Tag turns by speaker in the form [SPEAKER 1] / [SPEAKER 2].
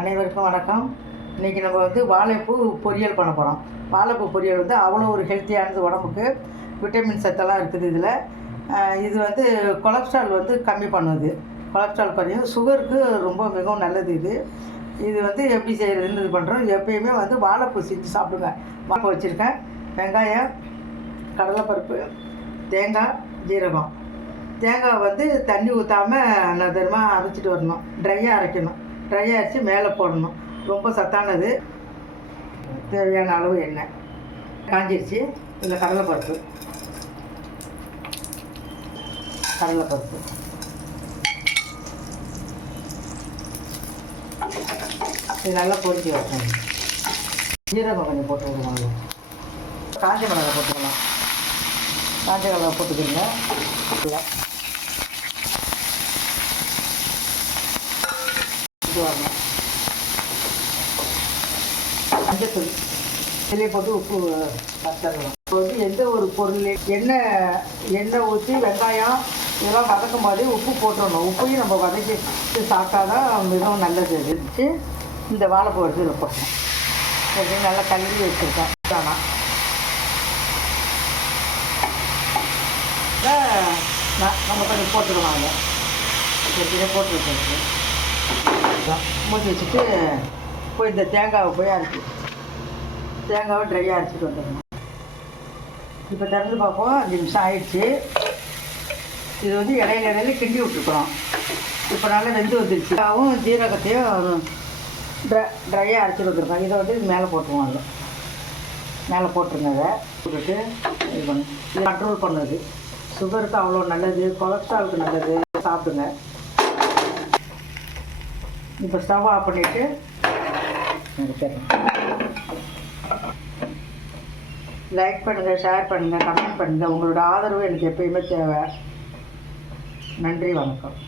[SPEAKER 1] அனைவருக்கும் வணக்கம். இன்றைக்கி நம்ம வந்து வாழைப்பூ பொரியல் பண்ண போகிறோம் வாழைப்பூ பொரியல் வந்து அவ்வளோ ஒரு ஹெல்த்தியானது உடம்புக்கு. விட்டமின் சத்தெல்லாம் இருக்குது இதில். இது வந்து கொலஸ்ட்ரால் வந்து கம்மி பண்ணுது. கொலஸ்ட்ரால் குறையும். சுகருக்கு ரொம்ப மிகவும் நல்லது இது. இது வந்து எப்படி செய்கிறதுன்னு இது பண்ணுறோம் எப்பயுமே வந்து வாழைப்பூ செஞ்சு சாப்பிடுங்க. வாழைப்பூ வச்சுருக்கேன். வெங்காயம் கடலைப்பருப்பு தேங்காய் ஜீரகம். தேங்காய் வந்து தண்ணி ஊற்றாமல் நதரமாக அரைச்சிட்டு வரணும். ட்ரையாக அரைக்கணும். ட்ரை அடித்து மேலே போடணும். ரொம்ப சத்தானது. தேவையான அளவு எண்ணெய். காஞ்சிருச்சு. இதில் கடலைப்பருப்பு. கடலைப்பருப்பு. இது நல்லா பொரிச்சு வைக்கணும். ஜீரகம் கொஞ்சம் போட்டு விடுவாங்க காஞ்ச மிளகாய் போட்டுக்கலாம். காஞ்ச மிளகாய் போட்டுக்கிறீங்க. இல்லை இது வரணும் மஞ்சத்தூள் இதிலே போட்டு உப்பு வச்சிடலாம். இப்போ வந்து எந்த ஒரு பொருள் எண்ணெய் எண்ணெய் ஊற்றி வெங்காயம் இதெல்லாம் வதக்கும் போது உப்பு போட்டுடணும் உப்பையும் நம்ம வதக்கி சாப்பிட்டா தான் மிகவும் நல்லது. இருந்துச்சு வச்சு இந்த வாழைப்பூ எடுத்து வைப்போம் எப்படி நல்லா கழுவி வச்சுருக்கேன். ஆனால் நம்ம கொஞ்சம் போட்டுருவாங்க ஏற்கனவே போட்டு மூடி வச்சுட்டு போய் இந்த தேங்காவை போய் அரைச்சி. தேங்காவை ட்ரையாக அரைச்சிட்டு வந்துடணும். இப்போ திறந்து பார்ப்போம். அஞ்சு நிமிஷம் ஆயிடுச்சு. இது வந்து இடையில இடையில கிண்டி விட்டுருக்குறோம். இப்போ நல்லா வெந்து வந்துருச்சு. அவும் ஜீரகத்தையும் ட்ரை ட்ரையாக அரைச்சிட்டு வந்துருக்கோம். இதை வந்து மேலே போட்டுருவோம் அதில். மேலே போட்டுருங்க அதை. போட்டுட்டு இது பண்ணு. இது கண்ட்ரோல் பண்ணுது. சுகருக்கு அவ்வளோ நல்லது. கொலஸ்ட்ராலுக்கு நல்லது. சாப்பிடுங்க. இப்போ ஸ்டவ் ஆஃப் பண்ணிவிட்டு லைக் பண்ணுங்கள் ஷேர் பண்ணுங்கள் கமெண்ட் பண்ணுங்கள் உங்களோட ஆதரவு எனக்கு எப்பயுமே தேவை. நன்றி வணக்கம்.